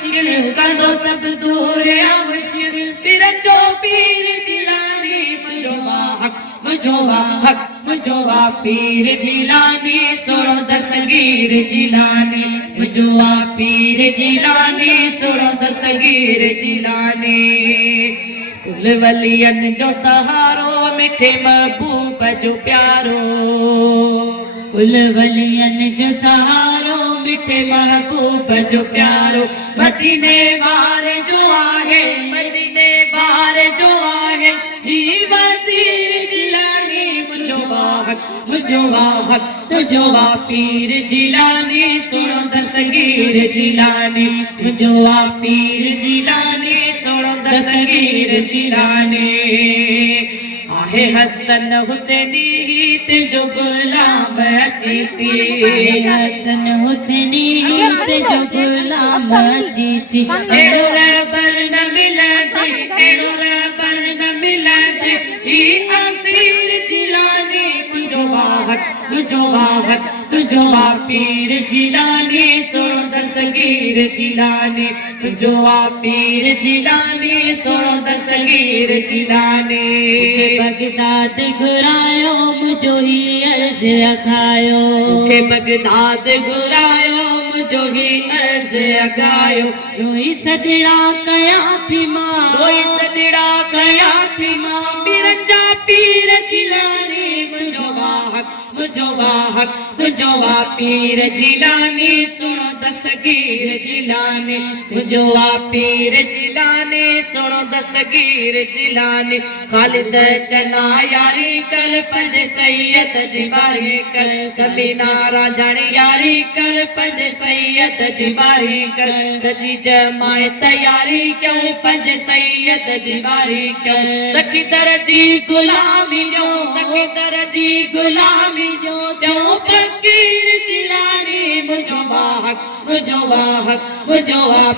मुश्किल कर दो सब दूर या मुश्किल तेरा जो पीर जिलानी मुझो हक मुझो पीर जिलानी सुनो दस्तगीर जिलानी मुझो पीर जिलानी सुनो दस्तगीर जिलानी कुल वलियन जो सहारो मिठे महबूब जो प्यारो कुल वलियन जो सहारो मिठे महबूब जो प्यारो मदीने वार जो आहे मदीने वार जो आहे ही वजीर जिलानी मुझो हक तुझो पीर जिलानी सुनो दस्तगीर जिलानी मुझो पीर जिलानी सुनो दस्तगीर जिलानी आहे हसन हुसैनी जो गुलाम जीती हसन हुसैनी जो गुलाम जीती एड़ो रबर न मिलती एड़ो रबर न मिलती ही असीर जिलानी मुझो पीर जिलानी सुनो दस्तगीर जिलानी मुझो पीर जिलानी सुनो दस्तगीर जिलानी बगदाद घुरायो मुझो ही अर्ज अखायो के बगदाद घुरायो मुझो ही अर्ज अखायो रोई सदड़ा कया थी मां रोई सदड़ा कया थी मां बिरंजा पीर जिलानी मुझो तुझो पीर जिलानी सुनो दस्तगीर जिलानी तुझो पीर जिलानी सुनो दस्तगीर जिलानी खालिद चना यारी कर पंज सैयद जिबारी कर सबीना राजन यारी कर पंज सैयद जिबारी कर सजी जमाए तैयारी क्यों पंज सैयद जिबारी कर सखी दरजी गुलामी जो सखी दरजी गुलामी जो फकीर जिलानी मुझो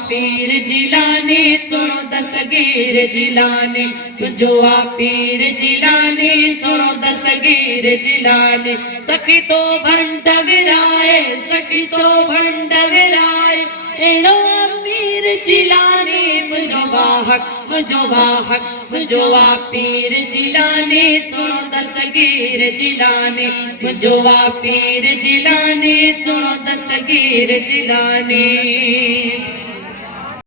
पीर जिलानी सुनो दस्तगीर जिलानी मुझो पीर जिलानी सुनो दस्तगीर जिलानी सखी तो भंड विराए सखी तो भंड विराए एड़ो पीर जिलानी मुझो पीर जिलानी सुनो दस्तगीर जिलानी मुझो पीर जिलानी सुनो दस्तगीर जिलानी।